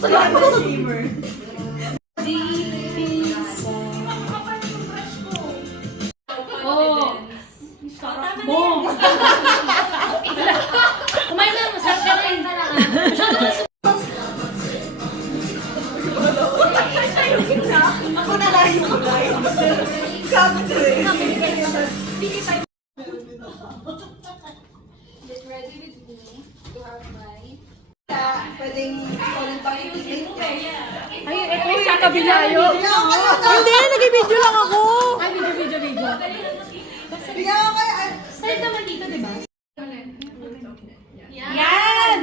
Salamat ko gamer. Oh. Bong. Kumain na, masarap ka rin. Ako na lang yung gulay. Gabi ko eh. Get ready with me to have my... Pwedeng solid pa yung Ay, ito sa kabila yun. Hindi, nag-video lang ako. Ay, video. Bigyan ko kaya. Side naman dito, di ba? Yan!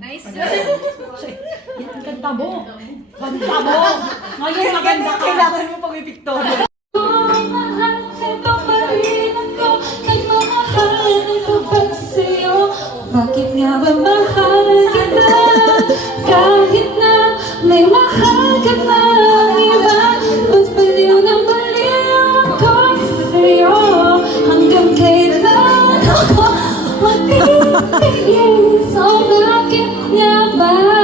Nice. Yan, ganda mo. Ganda mo. Ngayon maganda ka. Kailangan mo pag may pictorial. Mahal kita pa rin ako. Nagmamahal ko ba sa'yo? Bakit nga ba mahal kita? Kahit na may mahal ka na iba, ba't baliw na baliw ako sa'yo? Hanggang kailan ako magtitiis? O bakit nga ba?